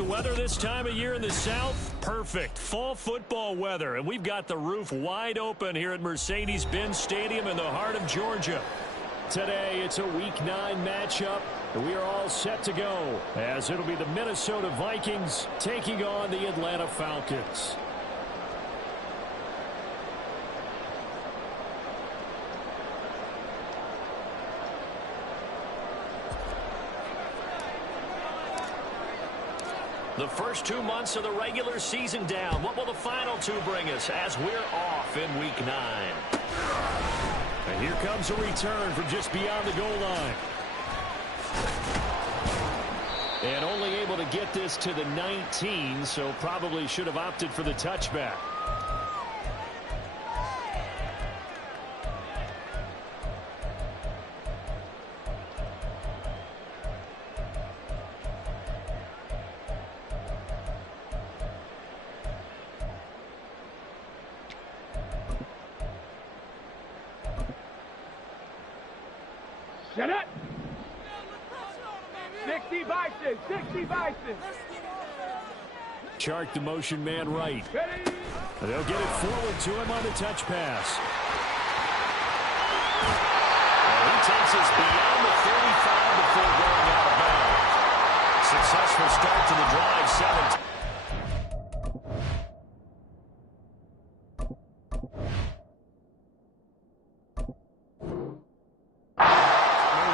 the weather this time of year in the South? Perfect. Fall football weather. And we've got the roof wide open here at Mercedes-Benz Stadium in the heart of Georgia. Today, it's a Week 9 matchup, and we are all set to go, as it'll be the Minnesota Vikings taking on the Atlanta Falcons. The first 2 months of the regular season down. What will the final two bring us as we're off in Week 9? And here comes a return from just beyond the goal line. And only able to get this to the 19, so probably should have opted for the touchback. Shut up! 60 Vikings! 60 Vikings! Chark the motion man right. They'll get it forward to him on the touch pass. And he takes us beyond the 35 before going out of bounds. Successful start to the drive, 17.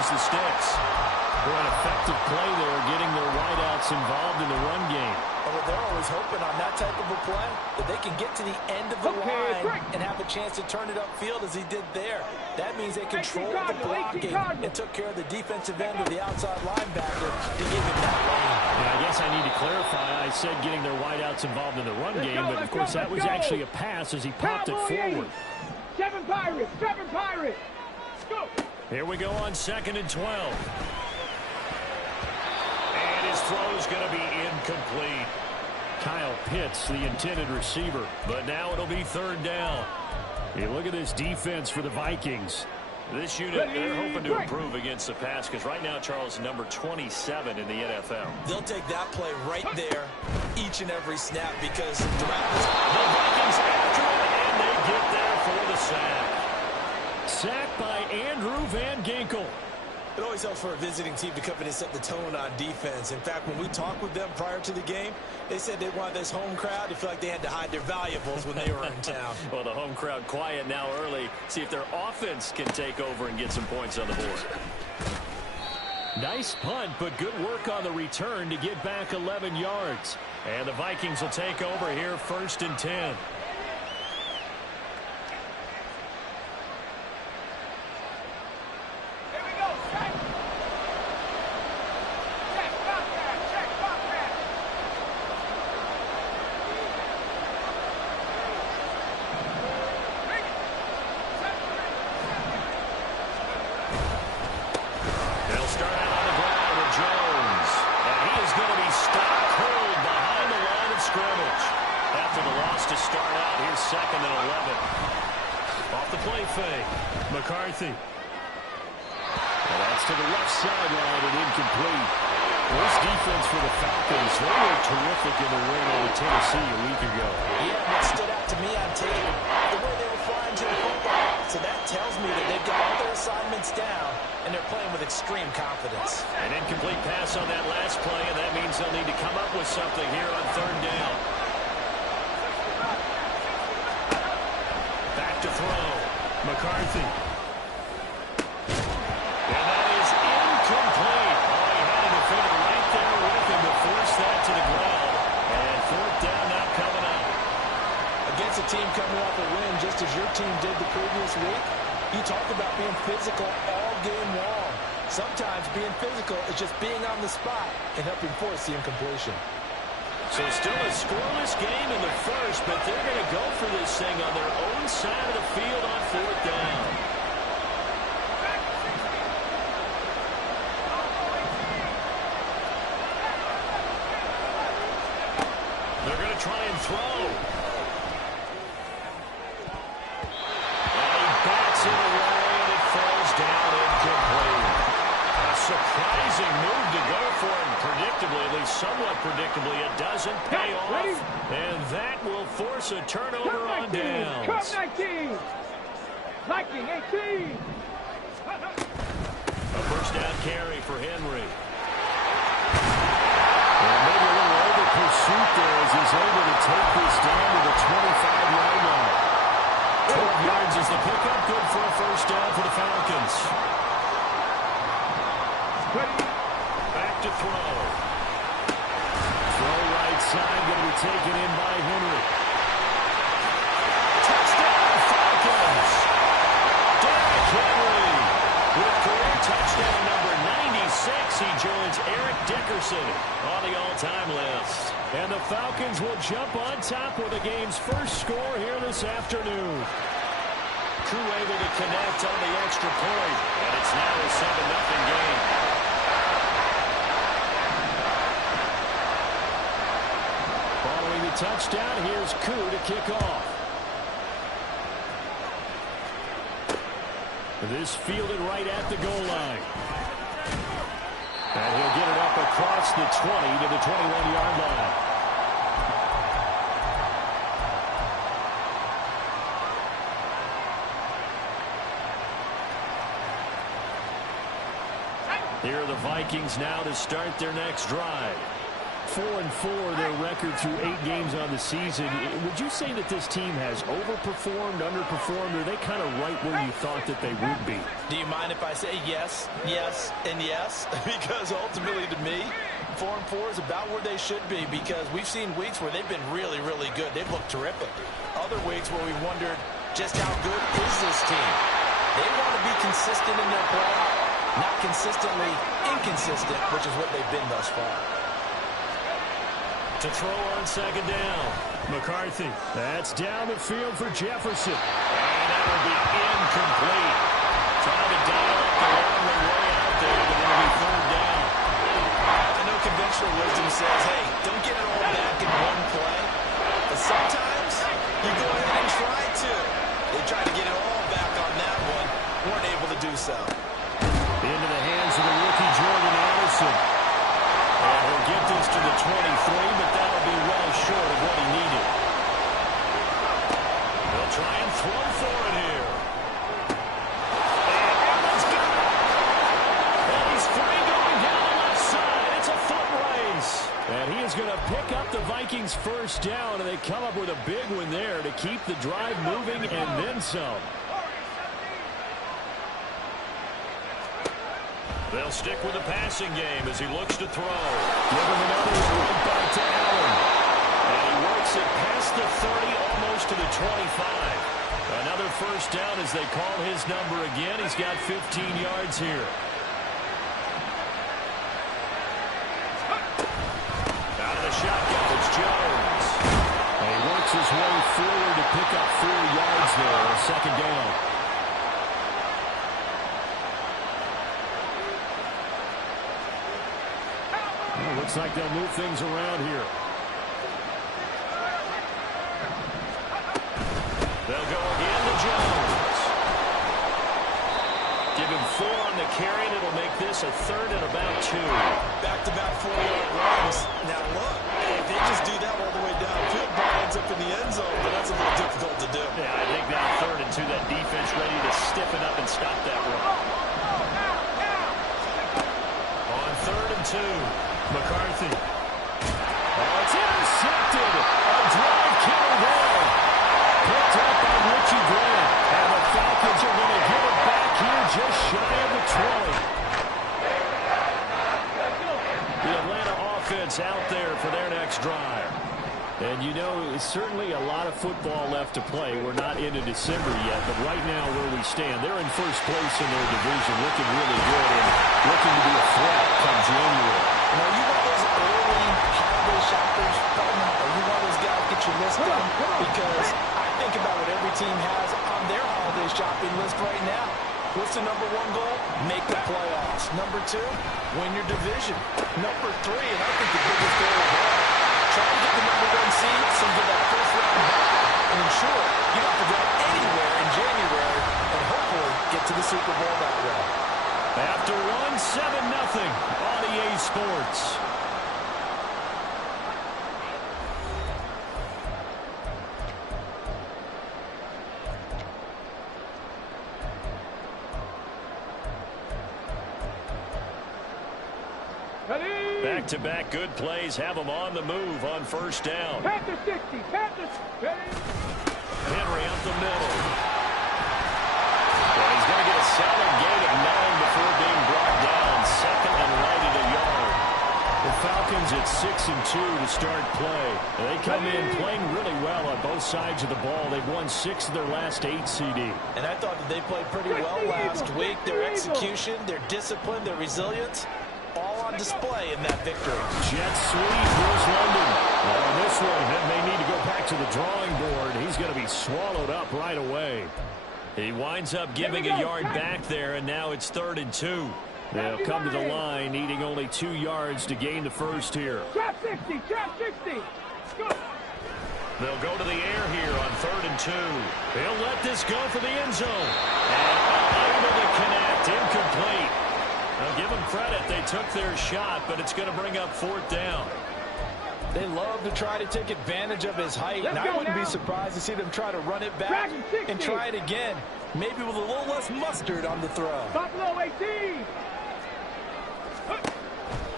The sticks. For an effective play there, getting their wideouts involved in the run game. Well, they're always hoping on that type of a play that they can get to the end of the line and have a chance to turn it upfield as he did there. That means they controlled the blocking and took care of the defensive end of the outside linebacker to give him that lane. And I guess I need to clarify. I said getting their wideouts involved in the run game, but of course that was actually a pass as he popped it forward. 7 Pirates! 7 Pirates! Go! Here we go on 2nd and 12. And his throw is going to be incomplete. Kyle Pitts, the intended receiver. But now it'll be 3rd down. Hey, look at this defense for the Vikings. This unit, they're hoping to improve against the pass because right now, Charles, number 27 in the NFL. They'll take that play right there each and every snap because throughout this, the Vikings after it, and they get there for the sack. Sacked by Andrew Van Ginkel. It always helps for a visiting team to come in and set the tone on defense. In fact, when we talked with them prior to the game, they said they wanted this home crowd to feel like they had to hide their valuables when they were in town. Well, the home crowd quiet now early. See if their offense can take over and get some points on the board. Nice punt, but good work on the return to get back 11 yards. And the Vikings will take over here 1st and 10. McCarthy. Well, that's to the left sideline and incomplete. This defense for the Falcons, they were terrific in the win over Tennessee a week ago. Yeah, what stood out to me on tape, the way they were flying to the football. So that tells me that they've got all their assignments down, and they're playing with extreme confidence. An incomplete pass on that last play, and that means they'll need to come up with something here on 3rd down. Back to throw. McCarthy. And that is incomplete. Oh, he had a defender right there with him to force that to the ground. And 4th down now coming up. Against a team coming off a win, just as your team did the previous week, you talked about being physical all game long. Sometimes being physical is just being on the spot and helping force the incompletion. So still a scoreless game in the first, but they're going to go for this thing on their own side of the field on 4th down. They're going to try and throw. And he bats it away, and it falls down incomplete. A surprising move to go for, and predictably, at least somewhat predictably, it doesn't pay off. And that will force a turnover on downs. Come 19. Viking 18. A first down carry for Henry. And maybe a little over pursuit there as he's able to take this down to the 25-yard line. 12 yards is the pickup. Good for a first down for the Falcons. Back to throw. Throw right side, going to be taken in by Henry. Touchdown, Falcons! Derrick Henry with career touchdown number 96. He joins Eric Dickerson on the all-time list. And the Falcons will jump on top with the game's first score here this afternoon. Crew able to connect on the extra point, and it's now a 7-0 game. Following the touchdown, here's Crew to kick off. This fielded right at the goal line. And he'll get it up across the 20 to the 21-yard line. Here are the Vikings now to start their next drive. 4-4 their record through 8 games on the season. Would you say that this team has overperformed, underperformed, or are they kind of right where you thought that they would be? Do you mind if I say yes, yes, and yes? Because ultimately to me, 4-4 is about where they should be, because we've seen weeks where they've been really, really good. They've looked terrific. Other weeks where we wondered just how good is this team. They want to be consistent in their play, not consistently inconsistent, which is what they've been thus far. To throw on second down. McCarthy. That's down the field for Jefferson. And that will be incomplete. Trying to dial up the long way out there, but it'll be third down. I know conventional wisdom says, hey, don't get it all back in one play. But sometimes you go ahead and try to. They tried to get it all back on that one. Weren't able to do so. Into the hands of the rookie Jordan Anderson. And he'll get this to the 23, but that'll be well short of what he needed. They'll try and throw for it here. And Evans got it. And he's free going down the left side. It's a foot race. And he is going to pick up the Vikings' first down, and they come up with a big one there to keep the drive moving and then some. They'll stick with the passing game as he looks to throw. Give him another right back to Allen. And he works it past the 30, almost to the 25. Another first down as they call his number again. He's got 15 yards here. Out of the shotgun, it's Jones. And he works his way forward to pick up 4 yards there on second down. Looks like they'll move things around here. They'll go again to Jones. Give him 4 on the carry, and it'll make this a third and about 2. Back-to-back 4-yard runs. Now look, if they just do that all the way downfield, ball ends up in the end zone, but that's a little difficult to do. Yeah, I think now 3rd and 2, that defense ready to stiffen up and stop that run. On 3rd and 2. McCarthy. Oh, it's intercepted. A drive killer there. Picked up by Richie Grant. And the Falcons are going to give it back here just shy of the 20. The Atlanta offense out there for their next drive. And you know, it's certainly a lot of football left to play. We're not into December yet, but right now where we stand, they're in first place in their division, looking really good and looking to be a threat come January. Are you one of those early holiday shoppers? Are you one of those guys get your list done? Because I think about what every team has on their holiday shopping list right now. What's the number 1 goal? Make the playoffs. Number 2, win your division. Number 3, and I think the biggest goal of all, try to get the number 1 seed so you get that first round back and ensure you don't have to go anywhere in January and hopefully get to the Super Bowl that way. After 1, 7-0 on EA Sports. Back-to-back good plays have them on the move on first down. Panther 60. Panther. Henry up the middle. Well, he's going to get a solid gain of 9 before being brought down. Second and right at a yard. The Falcons at 6-2 to start play. They come in playing really well on both sides of the ball. They've won 6 of their last 8 CD. And I thought that they played pretty well last week. Their execution, their discipline, their resilience, all on display in that victory. Jet sweep. Here's London. On this one, that may need to go back to the drawing board. He's going to be swallowed up right away. He winds up giving a yard back there, and now it's 3rd and 2. They'll come to the line, needing only 2 yards to gain the first here. Trap 60. Trap 60. Go. They'll go to the air here on 3rd and 2. He'll let this go for the end zone. And able to connect. Incomplete. Now give them credit. They took their shot, but it's going to bring up 4th down. They love to try to take advantage of his height, and I wouldn't be surprised to see them try to run it back and try it again, maybe with a little less mustard on the throw. Buffalo 18.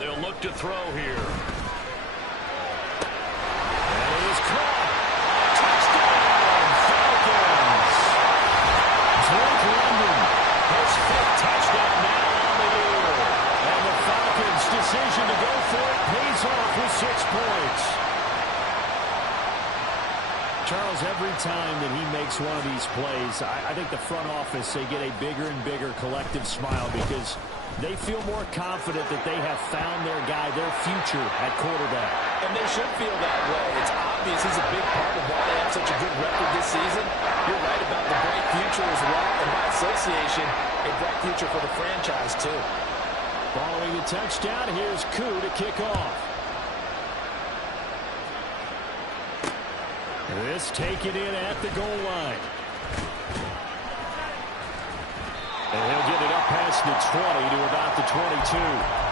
They'll look to throw here. And it is caught. Touchdown, Falcons. Drake London, his 5th touchdown now on the year. And the Falcons' decision to go for it pays off with 6 points. Charles, every time that he makes one of these plays, I think the front office, they get a bigger and bigger collective smile because they feel more confident that they have found their guy, their future at quarterback. And they should feel that way. It's obvious he's a big part of why they have such a good record this season. You're right about the bright future as well, and by association, a bright future for the franchise too. Following the touchdown, here's Koo to kick off. This taken in at the goal line. And he'll get it up past the 20 to about the 22.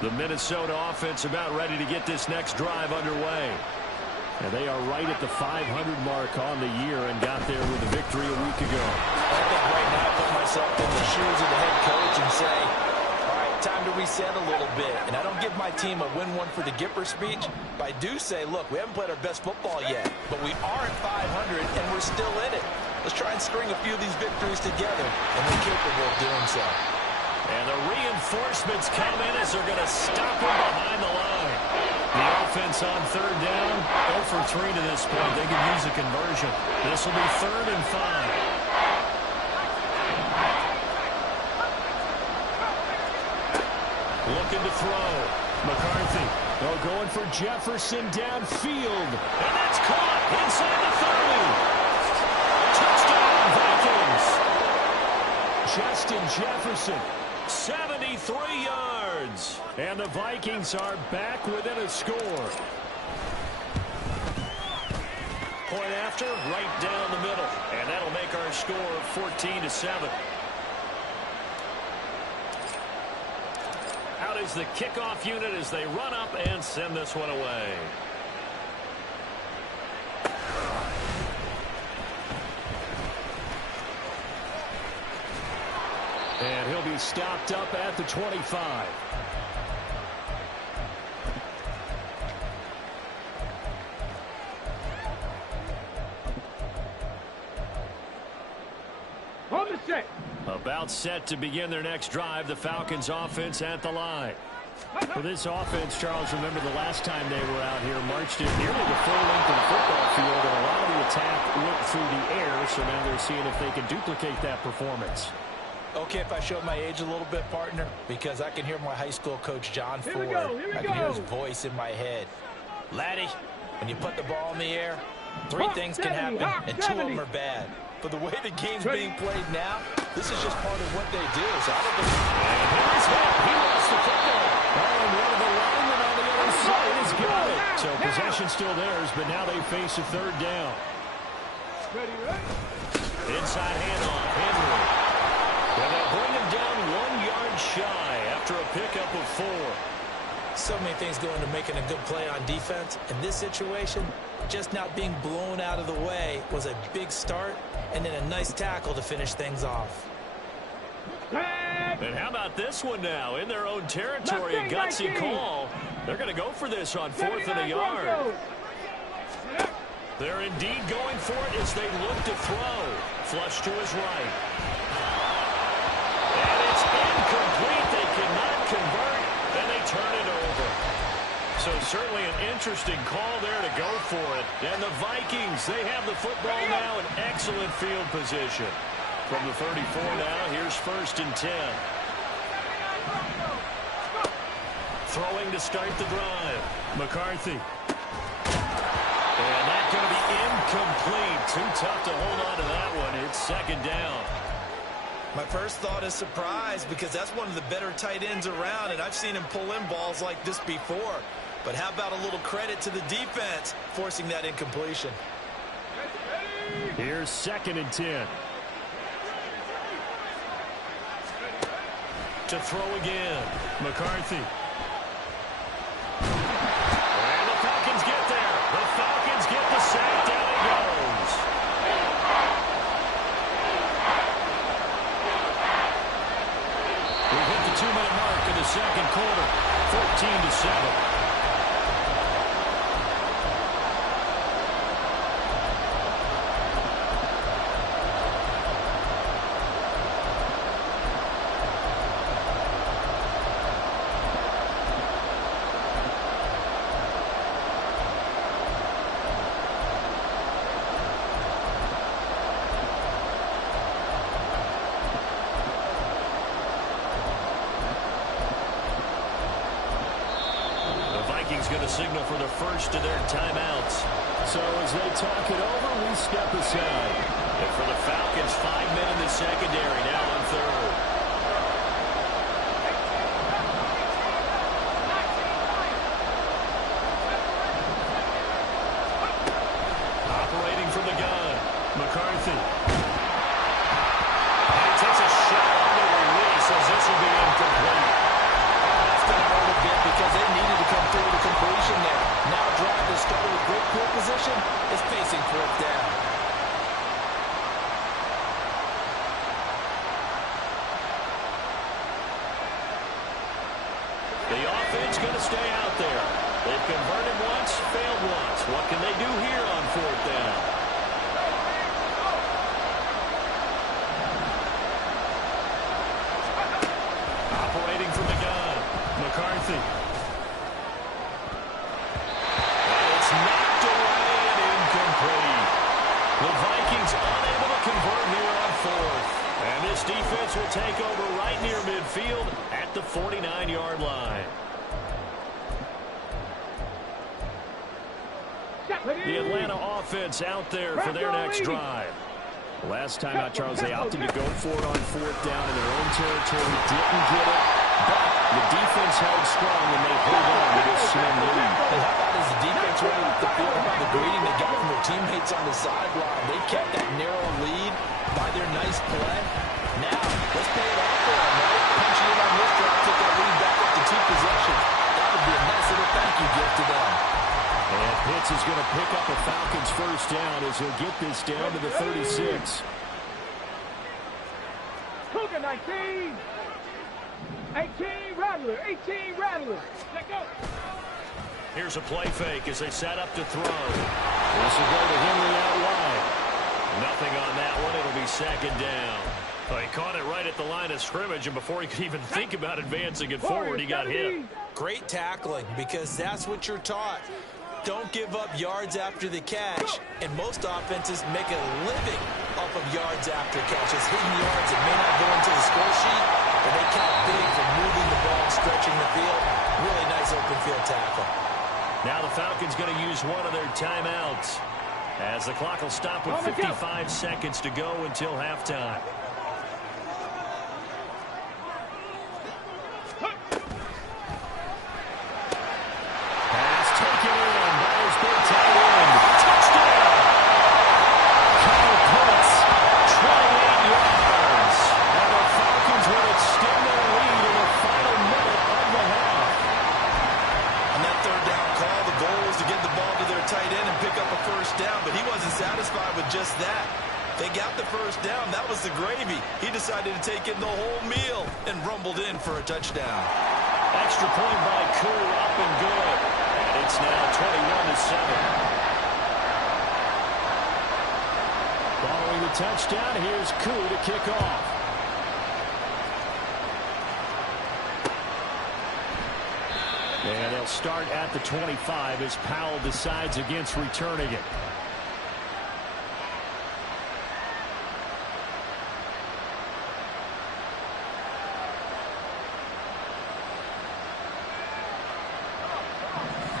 The Minnesota offense about ready to get this next drive underway. And they are right at the 500 mark on the year and got there with a victory a week ago. I think right now I put myself in the shoes of the head coach and say, all right, time to reset a little bit. And I don't give my team a win one for the Gipper speech, but I do say, look, we haven't played our best football yet, but we are at 500 and we're still in it. Let's try and string a few of these victories together, and we're capable of doing so. And the reinforcements come in as they're going to stop him behind the line. The offense on 3rd down, 0 for 3 to this point. They can use a conversion. This will be 3rd and 5. Looking to throw. McCarthy. They're going for Jefferson downfield. And that's caught inside the 30. Touchdown, Vikings. Justin Jefferson. 73 yards. And the Vikings are back within a score. Point after, right down the middle. And that'll make our score 14-7. Out is the kickoff unit as they run up and send this one away. And he'll be stopped up at the 25. On the set. About set to begin their next drive. The Falcons offense at the line. For this offense, Charles, remember the last time they were out here, marched it nearly the full length of the football field, and a lot of the attack went through the air, so now they're seeing if they can duplicate that performance. Okay, if I show my age a little bit, partner, because I can hear my high school coach, John Ford. I can hear his voice in my head. Laddie, when you put the ball in the air, 3 things can happen, and 2 of them are bad. But the way the game's being played now, this is just part of what they do. So I don't think... He lost the football. And one of the linemen on the other side has got it. So possession still theirs, but now they face a 3rd down. Inside handoff, Henry. 4. So many things go into making a good play on defense. In this situation, just not being blown out of the way was a big start, and then a nice tackle to finish things off. And how about this one now? In their own territory, a gutsy call. They're going to go for this on 4th and a yard. They're indeed going for it as they look to throw. Flush to his right. And it's incomplete. They cannot convert, and they turn it over. So certainly an interesting call there to go for it. And the Vikings, they have the football now in excellent field position. From the 34 now, here's 1st and 10. Throwing to start the drive. McCarthy. And that's going to be incomplete. Too tough to hold on to that one. It's 2nd down. My first thought is surprise, because that's one of the better tight ends around, and I've seen him pull in balls like this before. But how about a little credit to the defense forcing that incompletion? Here's 2nd and 10. To throw again. McCarthy. And the Falcons get there. The Falcons get the sack. Down it goes. We've hit the 2-minute mark in the 2nd quarter. 14-7. Going to signal for the first of their timeouts. So as they talk it over, we step aside. And for the Falcons, 5 men in the secondary now on 3rd. Operating from the gun, McCarthy. And he takes a shot on the release as this will be incomplete. Because they needed to come through with a completion there. Now drive that started with great field position is facing 4th down. The offense going to stay out there. They've converted once, failed once. What can they do here on 4th down? Operating from the gun, McCarthy. The Vikings unable to convert here on 4th. And this defense will take over right near midfield at the 49-yard line. The Atlanta offense out there for their next drive. Last time out, Charles, they opted to go for it on 4th down in their own territory. Didn't get it, but the defense held strong, and they hold on to this slim lead. And how about as the defense ran up the field, the greeting they got from their teammates on the sideline? They kept that narrow lead by their nice play. Now, let's pay it off for them, right? Punching in on this drive, took that lead back up to 2 possessions. That would be a nice little thank you gift to them. And Pitts is going to pick up a Falcons 1st down as he'll get this down to the 36. Cougar 19. 18 Rattler. 18 Rattler. Let go. Here's a play fake as they set up to throw. This will go to Henry out wide. Nothing on that one. It'll be 2nd down. Well, he caught it right at the line of scrimmage, and before he could even think about advancing it forward, he got hit. Great tackling, because that's what you're taught. Don't give up yards after the catch, and most offenses make a living off of yards after catches. Hidden yards that may not go into the score sheet, but they count big for moving the ball and stretching the field. Really nice open field tackle. Now the Falcons going to use one of their timeouts as the clock will stop with 55 seconds to go until halftime. to take in the whole meal and rumbled in for a touchdown. Extra point by Koo, up and good. And it's now 21-7. Following the touchdown, here's Koo to kick off. And they'll start at the 25 as Powell decides against returning it.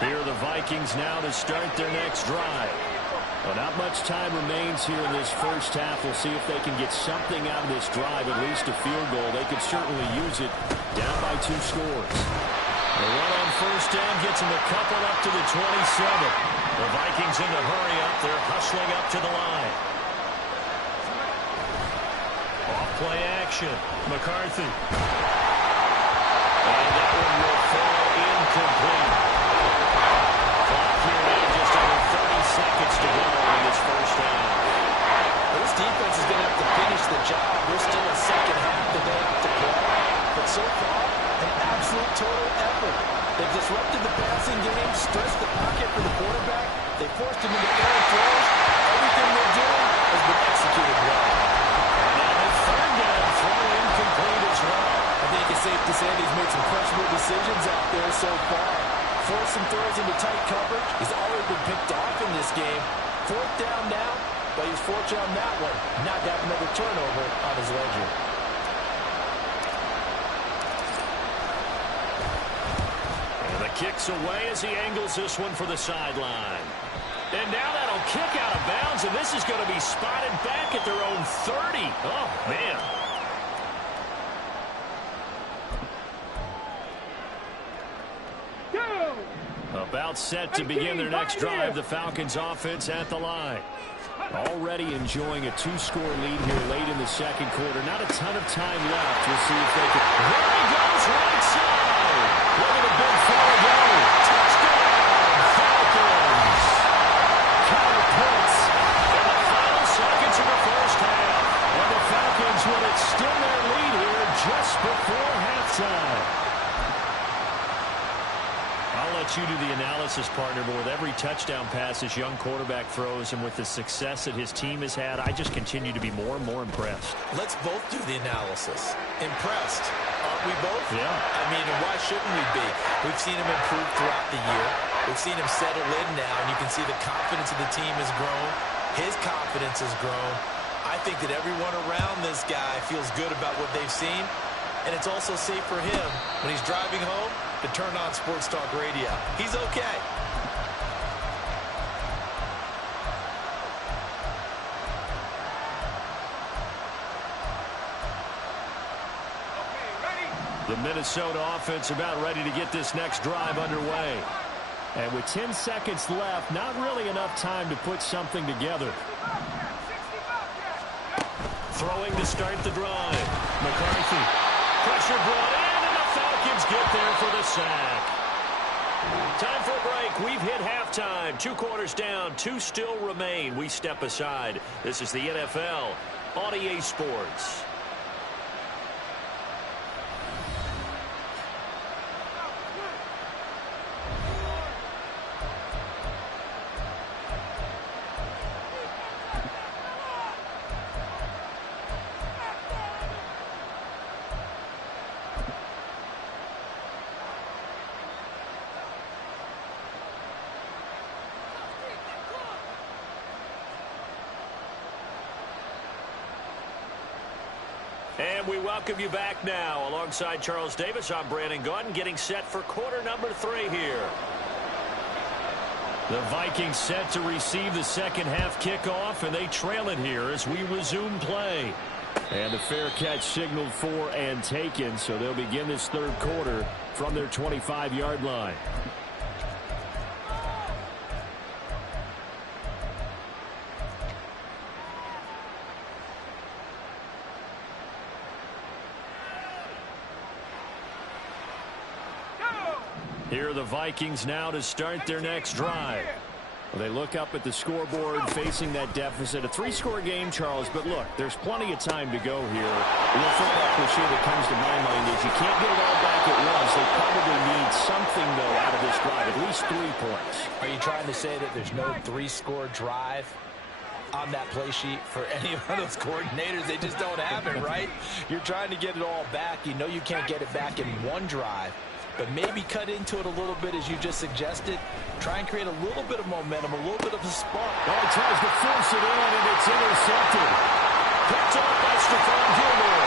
Here are the Vikings now to start their next drive. Well, not much time remains here in this first half. We'll see if they can get something out of this drive, at least a field goal. They could certainly use it down by 2 scores. The run on first down gets them a couple up to the 27. The Vikings in the hurry up. They're hustling up to the line. Off play action. McCarthy. And that one will fall incomplete. Clock here now just under 30 seconds to go in this first half. This defense is going to have to finish the job. There's still a second half that they have to play. But so far, an absolute total effort. They've disrupted the passing game, stretched the pocket for the quarterback. They forced him into air throws. Everything they're doing has been executed well. Now the third down throw incomplete as well. I think it's safe to say he's made some questionable decisions out there so far. Forced some throws into tight coverage. He's already been picked off in this game. 4th down now, but he's fortunate on that one. Not got another turnover on his ledger. Kicks away as he angles this one for the sideline. And now that'll kick out of bounds, and this is going to be spotted back at their own 30. Oh, man. About set to begin their next drive. The Falcons offense at the line. Already enjoying a 2-score lead here late in the second quarter. Not a ton of time left. We'll see if they can. There he goes, right side. Look at the big throw go. Touchdown, Falcons. Counter points in the final seconds of the first half. And the Falcons will extend their lead here just before halftime. I'll let you do the analysis, partner, but with every touchdown pass this young quarterback throws and with the success that his team has had, I just continue to be more and more impressed. Let's both do the analysis. Impressed. Aren't we both? Yeah. I mean, and why shouldn't we be? We've seen him improve throughout the year. We've seen him settle in now, and you can see the confidence of the team has grown. His confidence has grown. I think that everyone around this guy feels good about what they've seen, and it's also safe for him when he's driving home to turn on Sports Talk Radio. He's okay. The Minnesota offense about ready to get this next drive underway. And with 10 seconds left, not really enough time to put something together. Throwing to start the drive. McCarthy. Pressure brought in, and the Falcons get there for the sack. Time for a break. We've hit halftime. 2 quarters down, 2 still remain. We step aside. This is the NFL on EA Sports. And we welcome you back now. Alongside Charles Davis, I'm Brandon Gaudin, getting set for quarter number 3 here. The Vikings set to receive the second half kickoff, and they trail it here as we resume play. And a fair catch signaled for and taken, so they'll begin this third quarter from their 25-yard line. Here are the Vikings now to start their next drive. Well, they look up at the scoreboard facing that deficit. A 3-score game, Charles, but look, there's plenty of time to go here. The football cliche that comes to my mind is you can't get it all back at once. They probably need something, though, out of this drive, at least 3 points. Are you trying to say that there's no 3-score drive on that play sheet for any of those coordinators? They just don't have it, right? You're trying to get it all back. You know you can't get it back in one drive, but maybe cut into it a little bit as you just suggested. Try and create a little bit of momentum, a little bit of a spark. Oh, he tries to force it in, and it's intercepted. Picked up by Stephon Gilmore.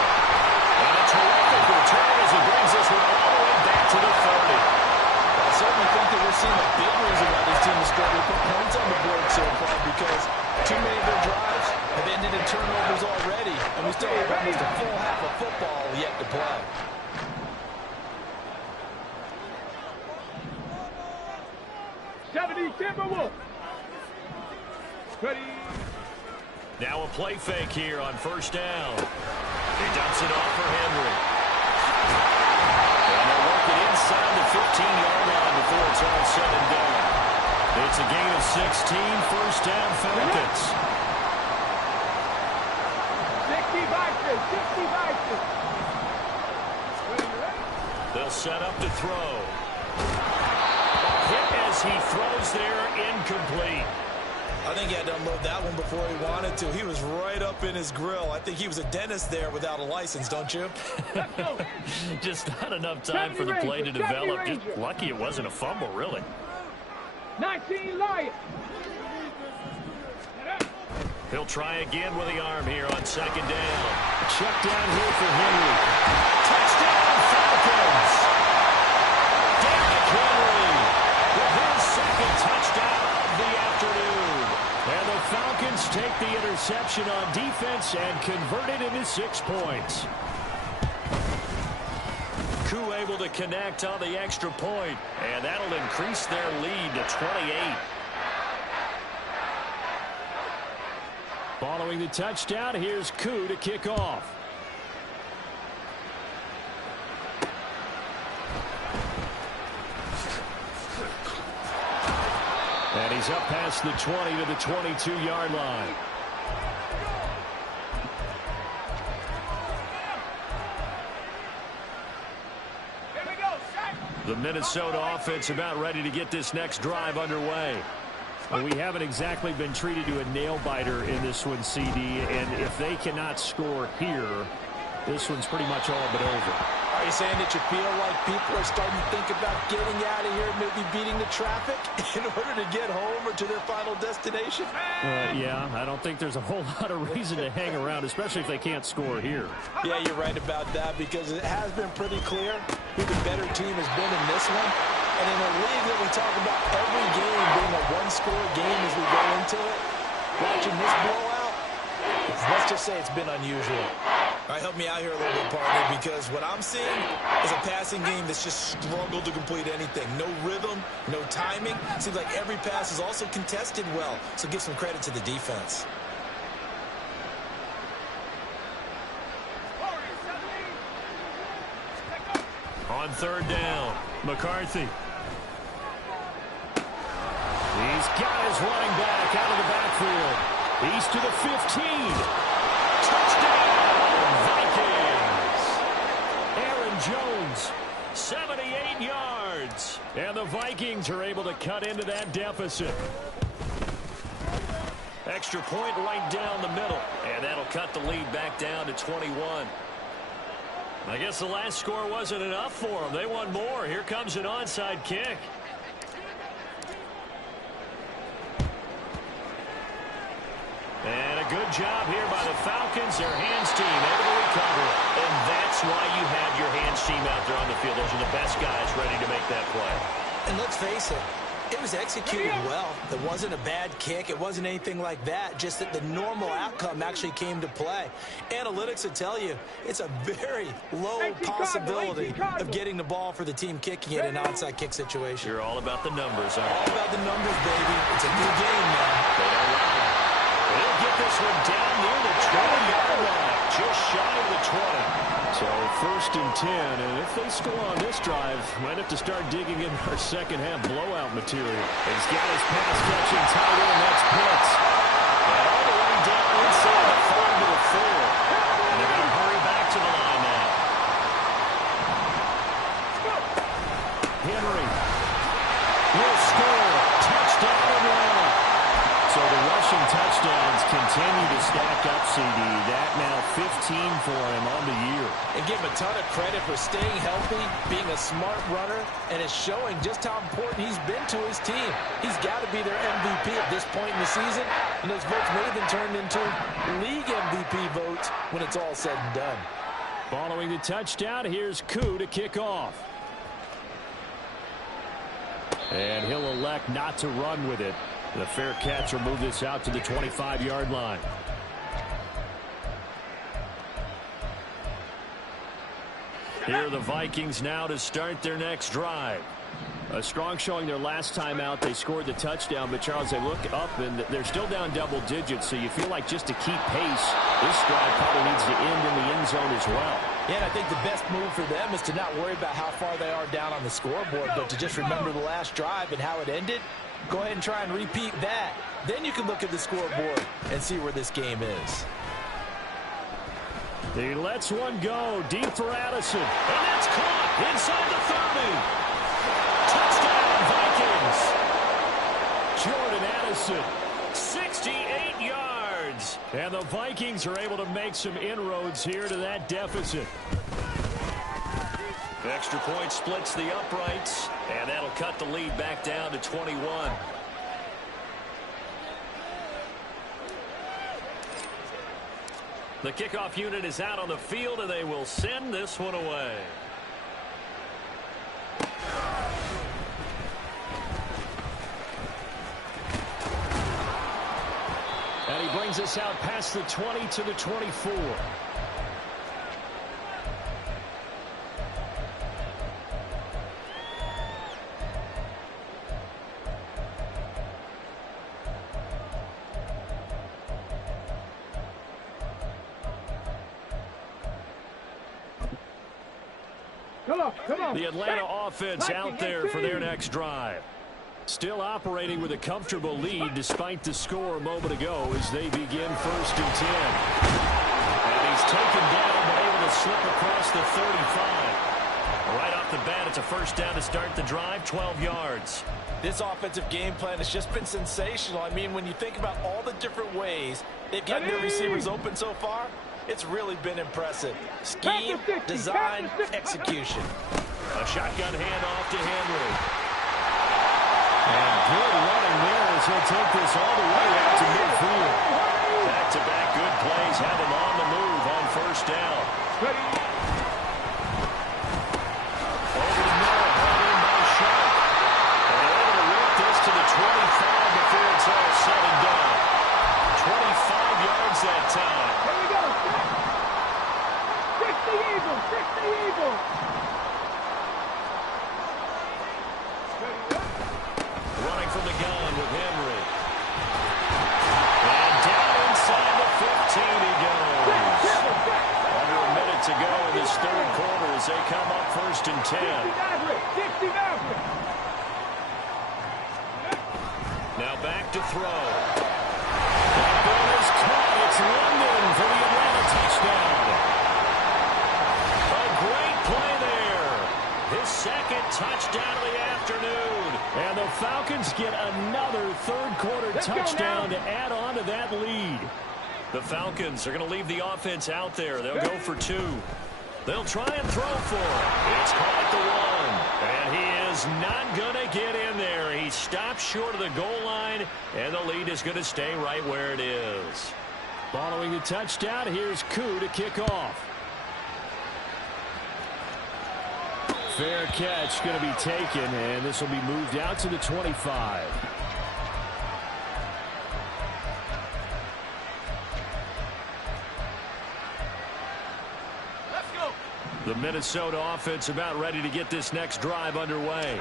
And a terrific return as he brings this one all the way back to the 30. I certainly think that we're seeing a big reason why this team is struggling to put points on the board so far, because too many of their drives have ended in turnovers already, and we still have almost a full half of football yet to play. Now a play fake here on first down. He dumps it off for Henry. And they'll work it inside the 15-yard line before it's all said and done. It's a gain of 16, first down Falcons. 65. They'll set up to throw. A hit as he throws there, incomplete. I think he had to unload that one before he wanted to. He was right up in his grill. I think he was a dentist there without a license, don't you? Just not enough time for the play to develop. Just lucky it wasn't a fumble, really. 19 Lions. He'll try again with the arm here on second down. Check down here for Henry. Touchdown, Falcons! Derrick Henry with his second touchdown of the afternoon. And the Falcons take the interception on defense and convert it into 6 points. Koo able to connect on the extra point, and that'll increase their lead to 28. Following the touchdown, here's Koo to kick off. And he's up past the 20 to the 22-yard line. The Minnesota offense about ready to get this next drive underway. Well, we haven't exactly been treated to a nail-biter in this one, CD, and if they cannot score here, this one's pretty much all but over. Are you saying that you feel like people are starting to think about getting out of here, maybe beating the traffic in order to get home or to their final destination? Yeah, I don't think there's a whole lot of reason to hang around, especially if they can't score here. Yeah, you're right about that, because it has been pretty clear who the better team has been in this one. And in a league that we talk about every game being a one-score game as we go into it, watching this blowout, let's just say it's been unusual. All right, help me out here a little bit, partner, because what I'm seeing is a passing game that's just struggled to complete anything. No rhythm, no timing. Seems like every pass is also contested well, so give some credit to the defense. On third down, McCarthy. He's got his running back out of the backfield. He's to the 15. Touchdown, Vikings. Aaron Jones, 78 yards. And the Vikings are able to cut into that deficit. Extra point right down the middle. And that'll cut the lead back down to 21. I guess the last score wasn't enough for them. They want more. Here comes an onside kick. And a good job here by the Falcons. Their hands team able to recover. And that's why you have your hands team out there on the field. Those are the best guys ready to make that play. And let's face it, it was executed well. It wasn't a bad kick. It wasn't anything like that. Just that the normal outcome actually came to play. Analytics will tell you it's a very low possibility of getting the ball for the team kicking it in an onside kick situation. You're all about the numbers, aren't you? All about the numbers, baby. It's a good game, man. They don't run. They'll get this one down near the 20-yard line. just shy of the 20. So 1st and 10, and if they score on this drive, might have to start digging in our second half blowout material. He's got his pass catching tight end. That's Pitts. And all the way down inside the 5 to the 4. And they're going to hurry back to the line now. Henry will score. Touchdown Atlanta. So the rushing touchdowns continue to stack up, CD. That now 15 for him on the year. And give him a ton of credit for staying healthy, being a smart runner, and it's showing just how important he's been to his team. He's got to be their MVP at this point in the season, and those votes may have been turned into league MVP votes when it's all said and done. Following the touchdown, here's Koo to kick off. And he'll elect not to run with it. The fair catch will move this out to the 25-yard line. Here are the Vikings now to start their next drive. A strong showing their last time out. They scored the touchdown, but Charles, they look up and they're still down double digits, so you feel like just to keep pace, this drive probably needs to end in the end zone as well. Yeah, and I think the best move for them is to not worry about how far they are down on the scoreboard, but to just remember the last drive and how it ended. Go ahead and try and repeat that. Then you can look at the scoreboard and see where this game is. He lets one go deep for Addison. And that's caught inside the 30. Touchdown, Vikings. Jordan Addison, 68 yards. And the Vikings are able to make some inroads here to that deficit. Extra point splits the uprights, and that'll cut the lead back down to 21. The kickoff unit is out on the field, and they will send this one away. And he brings us out past the 20 to the 24. The Atlanta offense out there for their next drive. Still operating with a comfortable lead despite the score a moment ago as they begin 1st and 10. And he's taken down but able to slip across the 35. Right off the bat, it's a 1st down to start the drive, 12 yards. This offensive game plan has just been sensational. I mean, when you think about all the different ways they've gotten their receivers open so far, it's really been impressive. Scheme, design, execution. A shotgun handoff to Henry. And good running there as he'll take this all the way out to midfield. Back-to-back good plays have him on the move on 1st down. Over the middle, brought in by Sharp. And they're able to work this to the 25 before it's all said and done. 25 yards that time. Here we go. 60 Eagles. 60 Eagles. Running from the gun with Henry. And down inside the 15 he goes. Under a minute to go in this 3rd quarter as they come up 1st and 10. 60 Maverick. Now back to throw. That ball is caught. It's London for the Atlanta touchdown. A great play there. His 2nd touchdown of the afternoon. And the Falcons get another 3rd quarter touchdown to add on to that lead. The Falcons are going to leave the offense out there. They'll go for 2. They'll try and throw for it. It's caught at the 1. And he is not going to get in there. He stops short of the goal line, and the lead is going to stay right where it is. Following the touchdown, here's Koo to kick off. Fair catch going to be taken, and this will be moved out to the 25. The Minnesota offense about ready to get this next drive underway.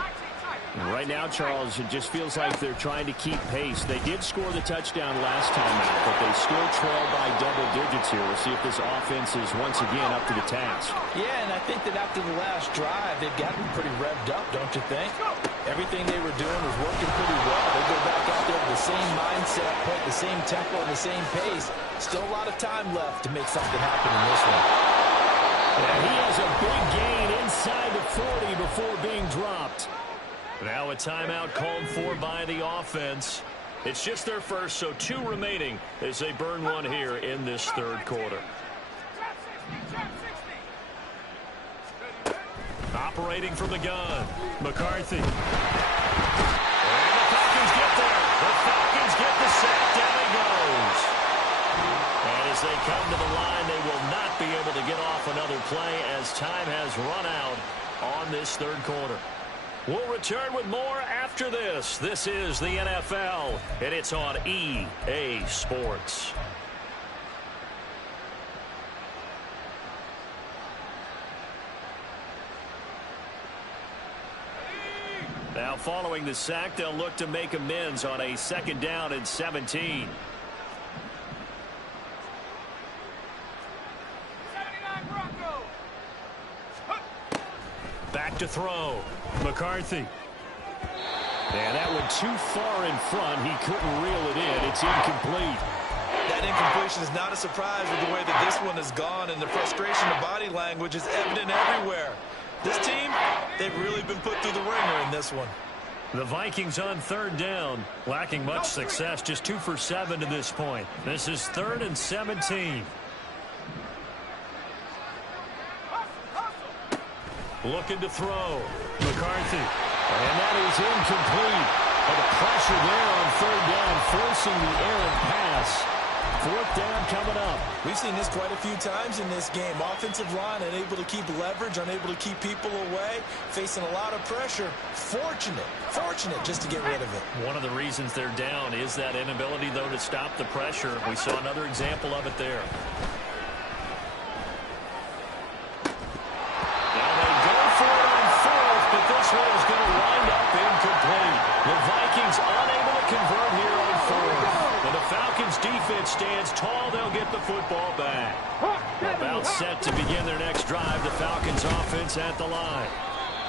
Right now, Charles, it just feels like they're trying to keep pace. They did score the touchdown last time out, but they still trail by double digits here. We'll see if this offense is once again up to the task. Yeah, and I think that after the last drive, they've gotten pretty revved up, don't you think? Everything they were doing was working pretty well. They go back out there with the same mindset, put the same tempo and the same pace. Still a lot of time left to make something happen in this one. And he has a big gain inside the 40 before being dropped. Now a timeout called for by the offense. It's just their first, so 2 remaining as they burn one here in this third quarter. Operating from the gun, McCarthy. And the Falcons get there. The Falcons get the sack. Down he goes. And as they come to the line, they will not be able to get off another play as time has run out on this third quarter. We'll return with more after this. This is the NFL, and it's on EA Sports. Now following the sack, they'll look to make amends on a 2nd down and 17. Back to throw. McCarthy. And that one too far in front. He couldn't reel it in. It's incomplete. That incompletion is not a surprise with the way that this one has gone, and the frustration of body language is evident everywhere. This team, they've really been put through the ringer in this one. The Vikings on 3rd down, lacking much success, just 2 for 7 to this point. This is 3rd and 17. Looking to throw. McCarthy. And that is incomplete. But the pressure there on 3rd down, forcing the errant pass. 4th down coming up. We've seen this quite a few times in this game. Offensive line unable to keep leverage, unable to keep people away, facing a lot of pressure. Fortunate just to get rid of it. One of the reasons they're down is that inability, though, to stop the pressure. We saw another example of it there. This one is going to wind up incomplete. The Vikings unable to convert here on 4th. And the Falcons defense stands tall. They'll get the football back. About set to begin their next drive. The Falcons offense at the line.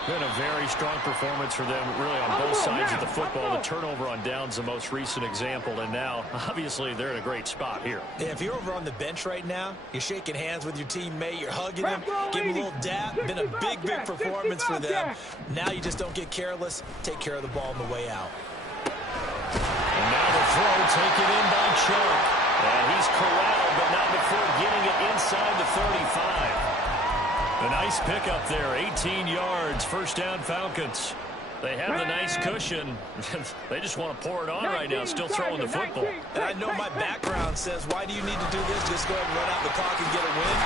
Been a very strong performance for them, really, on both sides of the football. The turnover on downs the most recent example, and now, obviously, they're in a great spot here. Yeah, if you're over on the bench right now, you're shaking hands with your teammate, you're hugging him, giving him a little dap. Been a big performance for them. Now you just don't get careless. Take care of the ball on the way out. And now the throw taken in by Chuck. And he's corralled, but not before getting it inside the 35. A nice pickup there, 18 yards, 1st down Falcons. They have the nice cushion. They just want to pour it on right now, still throwing the football. And I know my background says, why do you need to do this? Just go ahead and run out the clock and get a win.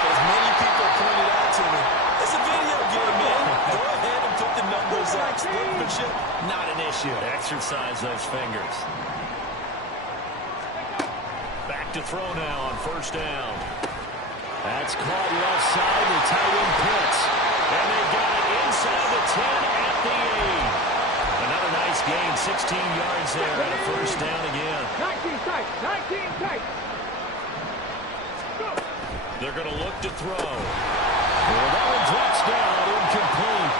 But as many people pointed out to me, it's a video game, man. Go ahead and put the numbers up. Sportsmanship, not an issue. Exercise those fingers. Back to throw now on 1st down. That's caught left side. The tight end Pitts. And they got it inside the 10 at the 8. Another nice gain, 16 yards there and a 1st down again. 19 tight, 19 tight. They're going to look to throw. Well, that one drops down, incomplete.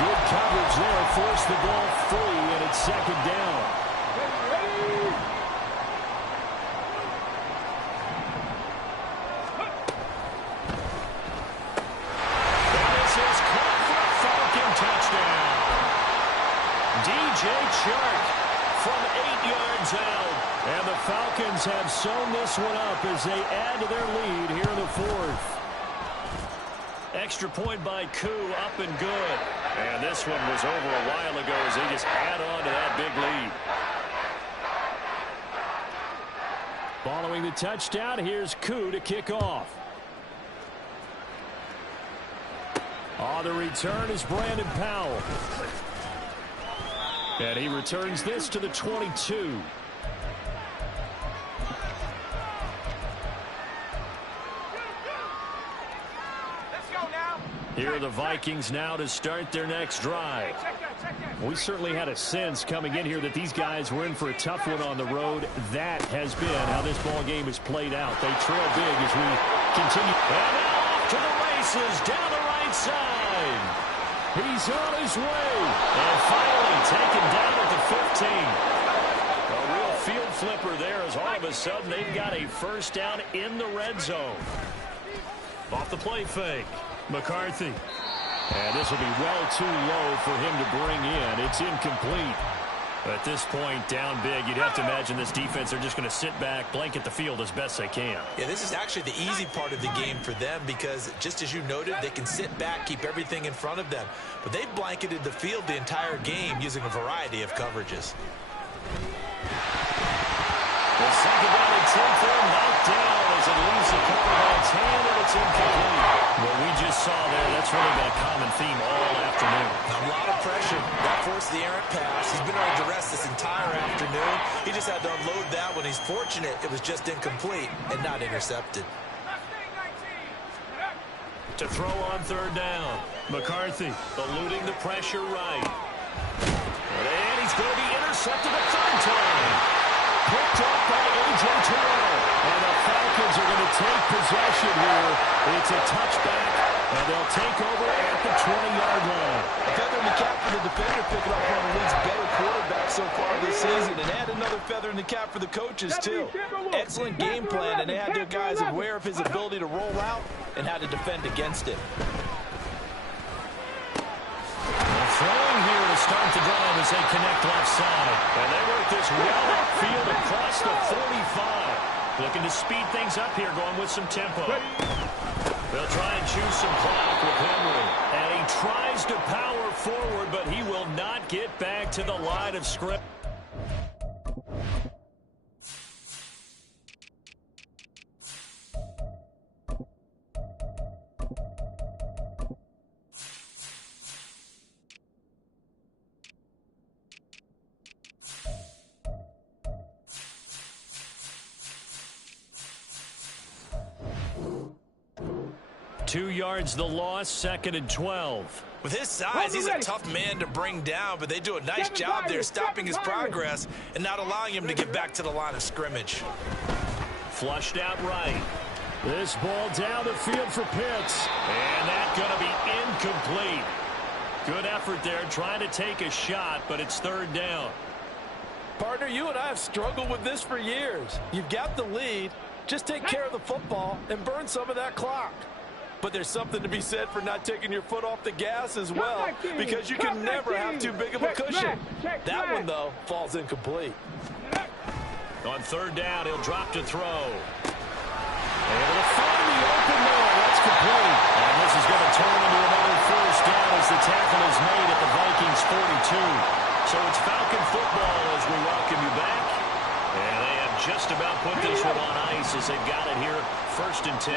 Good coverage there, forced the ball free, and it's 2nd down. Chark from 8 yards out. And the Falcons have sewn this one up as they add to their lead here in the 4th. Extra point by Koo, up and good. And this one was over a while ago as they just add on to that big lead. Following the touchdown, here's Koo to kick off. On the return is Brandon Powell. And he returns this to the 22. Here are the Vikings now to start their next drive. We certainly had a sense coming in here that these guys were in for a tough one on the road. That has been how this ball game is played out. They trail big as we continue. And now off to the races down the right side. He's on his way. And finally taken down at the 15. A real field flipper there as all of a sudden they've got a first down in the red zone. Off the play fake. McCarthy. And this will be well too low for him to bring in. It's incomplete. At this point, down big, you'd have to imagine this defense, they're just going to sit back, blanket the field as best they can. Yeah, this is actually the easy part of the game for them because, just as you noted, they can sit back, keep everything in front of them. But they've blanketed the field the entire game using a variety of coverages. The second down and 10 for him, knocked down as it leaves the quarterback's hand, and it's incomplete. What we just saw there, that's really been a common theme all afternoon. A lot of pressure. That forced the errant pass. He's been under duress this entire afternoon. He just had to unload that one. He's fortunate it was just incomplete and not intercepted. To throw on third down, McCarthy eluding the pressure right. And he's going to be intercepted a third time. Picked up by A.J. Terrell. And the Falcons are going to take possession here. It's a touchback, and they'll take over at the 20-yard line. A feather in the cap for the defender, picking up one of the league's better quarterbacks so far this season. And add another feather in the cap for the coaches, too. Excellent game plan, and they had their guys aware of his ability to roll out and how to defend against it. Throwing here to start the drive as they connect left side. And they work this well upfield across the 45. Looking to speed things up here, going with some tempo. They'll try and choose some clock with Henry. And he tries to power forward, but he will not get back to the line of scrimmage. Two yards the loss, second and 12. With his size, he's a tough man to bring down, but they do a nice job there stopping his progress and not allowing him to get back to the line of scrimmage. Flushed out right. This ball down the field for Pitts. And that's going to be incomplete. Good effort there trying to take a shot, but it's third down. Partner, you and I have struggled with this for years. You've got the lead. Just take care of the football and burn some of that clock. But there's something to be said for not taking your foot off the gas as well, because you can never have too big of a cushion. That one, though, falls incomplete. On third down, he'll drop to throw. Able to find the open man. That's complete. And this is going to turn into another first down as the tackle is made at the Vikings 42. So it's Falcon football as we welcome you back. And they have just about put this one on ice as they've got it here. First and 10.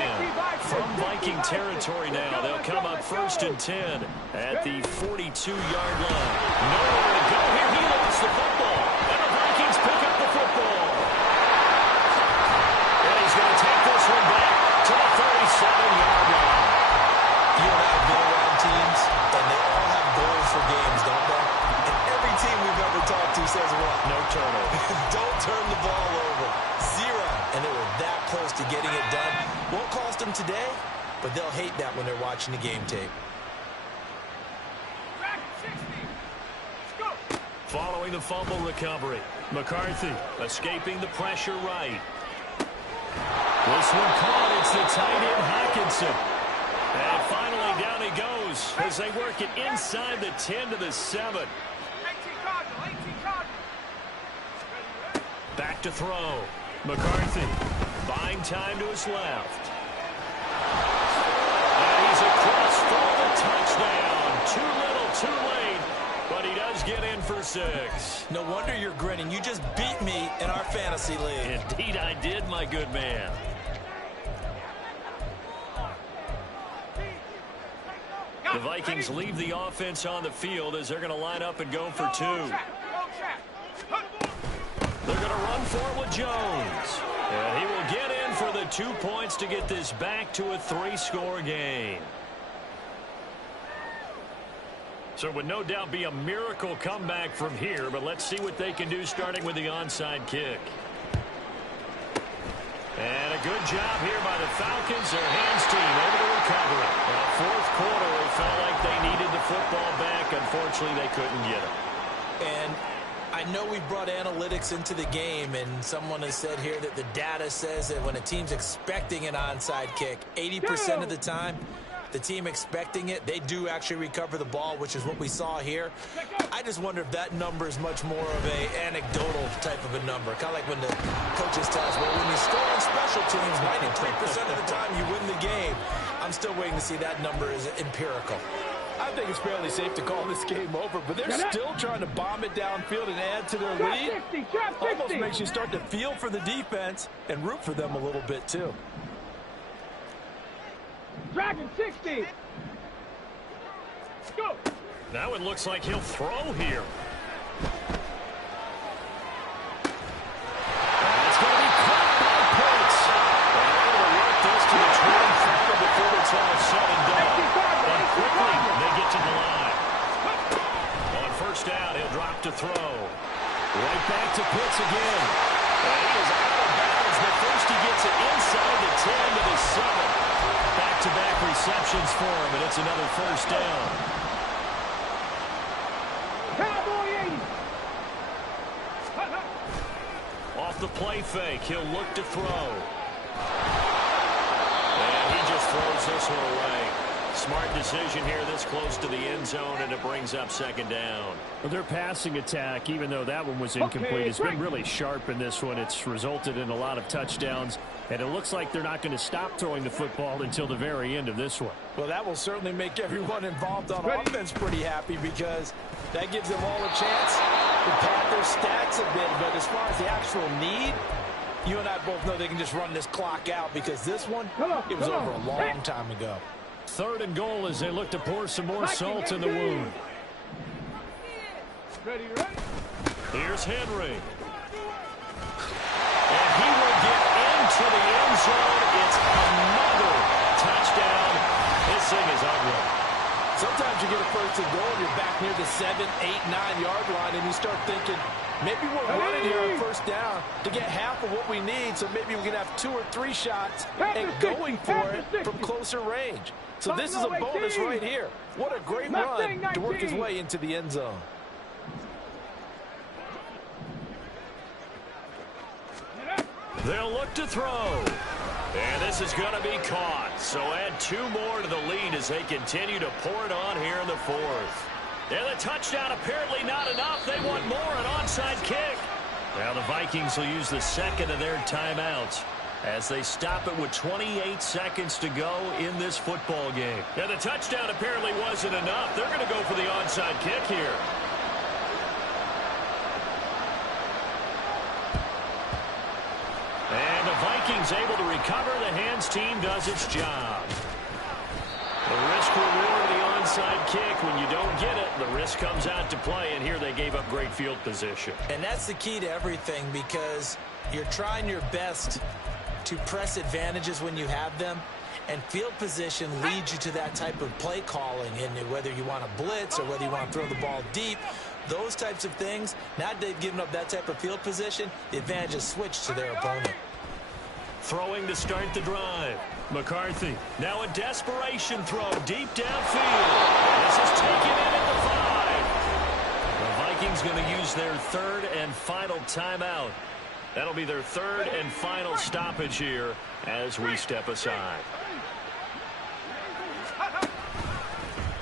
From Viking territory now, they'll come up first and 10 at the 42-yard line. Nowhere to go here. He lost the football. And the Vikings pick up the football. And he's going to take this one back to the 37-yard line. You and I have been around teams, and they all have goals for games, don't they? And every team we've ever talked to says what? No turnover. Don't turn the ball over. Zero. And they were that close to getting it done. Won't cost them today, but they'll hate that when they're watching the game tape. Following the fumble recovery, McCarthy escaping the pressure right. This one caught. It's the tight end Hockenson. And finally down he goes as they work it inside the 10 to the 7. Back to throw. McCarthy buying time to his left. And he's across for the touchdown. Too little, too late, but he does get in for 6. No wonder you're grinning. You just beat me in our fantasy league. Indeed I did, my good man. The Vikings leave the offense on the field as they're going to line up and go for 2. They're going to run for it with Jones. And he will get in for the 2 points to get this back to a 3-score game. So it would no doubt be a miracle comeback from here, but let's see what they can do starting with the onside kick. And a good job here by the Falcons. Their hands team able to recover it. Well, fourth quarter, they felt like they needed the football back. Unfortunately, they couldn't get it. And I know we brought analytics into the game, and someone has said here that the data says that when a team's expecting an onside kick, 80% of the time, the team expecting it, they do actually recover the ball, which is what we saw here. I just wonder if that number is much more of a anecdotal type of a number. Kind of like when the coaches tell us, well, when you score on special teams, 93% of the time you win the game. I'm still waiting to see that number is empirical. I think it's fairly safe to call this game over, but they're still trying to bomb it downfield and add to their lead. Almost makes you start to feel for the defense and root for them a little bit, too. Dragon 60. Go. Now it looks like he'll throw here. And it's going to be caught by Pitts. And able to work this to the 25 before it's all said and done. And quickly they get to the line. On first down, he'll drop to throw. Right back to Pitts again. And he is out of bounds, but first he gets it inside the 10 to the 7. Back-to-back receptions for him, and it's another first down. Cowboy 80. Off the play fake, he'll look to throw. And he just throws this one away. Smart decision here this close to the end zone, and it brings up second down. Well, their passing attack, even though that one was incomplete, has been really sharp in this one. It's resulted in a lot of touchdowns, and it looks like they're not going to stop throwing the football until the very end of this one. Well, that will certainly make everyone involved on offense pretty happy because that gives them all a chance to pad their stats a bit. But as far as the actual need, you and I both know they can just run this clock out because this one, it was over a long time ago. Third and goal as they look to pour some more salt in the wound. Ready. Here's Henry. And he will get into the end zone. It's another touchdown. This thing is ugly. Sometimes you get a first and goal and you're back near the 7, 8, 9-yard line and you start thinking, maybe we're running here on first down to get half of what we need, so maybe we can have 2 or 3 shots and going for it from closer range. So this is a bonus right here. What a great run to work his way into the end zone. They'll look to throw. And this is going to be caught. So add 2 more to the lead as they continue to pour it on here in the fourth. And the touchdown apparently not enough. They want more, an onside kick. Now the Vikings will use the second of their timeouts as they stop it with 28 seconds to go in this football game. And the touchdown apparently wasn't enough. They're going to go for the onside kick here. And the Vikings able to recover. The hands team does its job. The risk reward of the onside kick. When you don't get it, the risk comes out to play, and here they gave up great field position. And that's the key to everything because you're trying your best to press advantages when you have them, and field position leads you to that type of play calling, and whether you want to blitz or whether you want to throw the ball deep, those types of things. Now they've given up that type of field position, the advantage is switched to their opponent. Throwing to start the drive. McCarthy, now a desperation throw deep downfield. This is taken in at the 5. The Vikings going to use their third and final timeout. That'll be their third and final stoppage here as we step aside.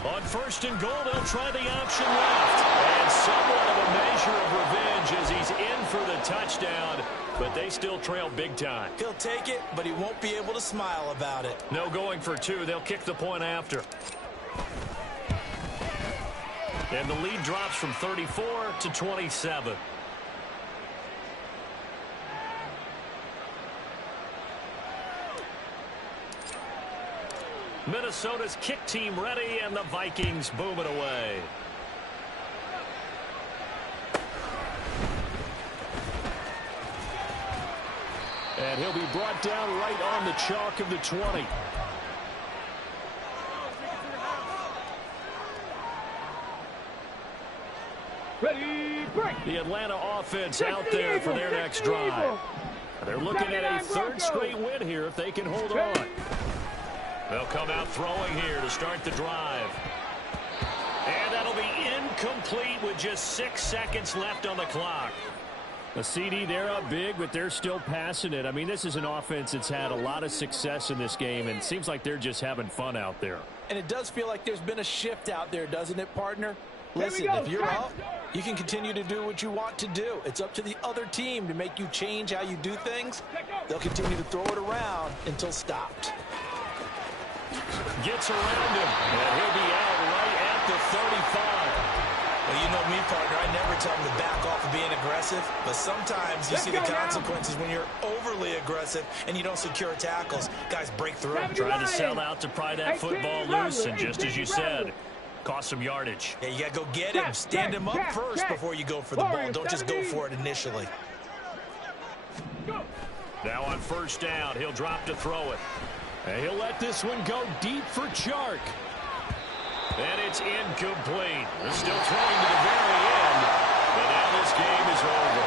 On first and goal, they'll try the option left. And somewhat of a measure of revenge as he's in for the touchdown, but they still trail big time. He'll take it, but he won't be able to smile about it. No going for 2. They'll kick the point after. And the lead drops from 34 to 27. Minnesota's kick team ready, and the Vikings boom it away. And he'll be brought down right on the chalk of the 20. Ready, break. The Atlanta offense out there for their next drive. They're looking at a third straight win here if they can hold on. They'll come out throwing here to start the drive. And that'll be incomplete with just 6 seconds left on the clock. A CD, they're up big, but they're still passing it. I mean, this is an offense that's had a lot of success in this game, and it seems like they're just having fun out there. And it does feel like there's been a shift out there, doesn't it, partner? Listen, if you're up, you can continue to do what you want to do. It's up to the other team to make you change how you do things. They'll continue to throw it around until stopped. Gets around him, and he'll be out right at the 35. Well, you know me, partner. I never tell them to back off of being aggressive, but sometimes you see the consequences when you're overly aggressive and you don't secure tackles. Guys break through. Trying to sell out to pry that football loose, and just as you said, cost some yardage. Yeah, you got to go get him. Stand him up first before you go for the ball. Don't just go for it initially. Now on first down, he'll drop to throw it. And he'll let this one go deep for Chark. And it's incomplete. They're still throwing to the very end. But now this game is over.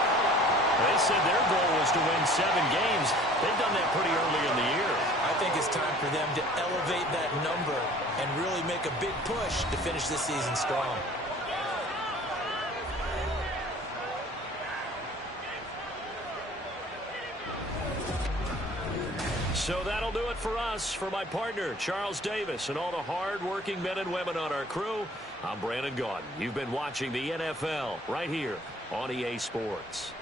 They said their goal was to win 7 games. They've done that pretty early in the year. I think it's time for them to elevate that number and really make a big push to finish this season strong. So that'll do it for us. For my partner, Charles Davis, and all the hard-working men and women on our crew, I'm Brandon Gaudin. You've been watching the NFL right here on EA Sports.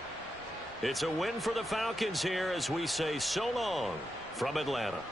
It's a win for the Falcons here as we say so long from Atlanta.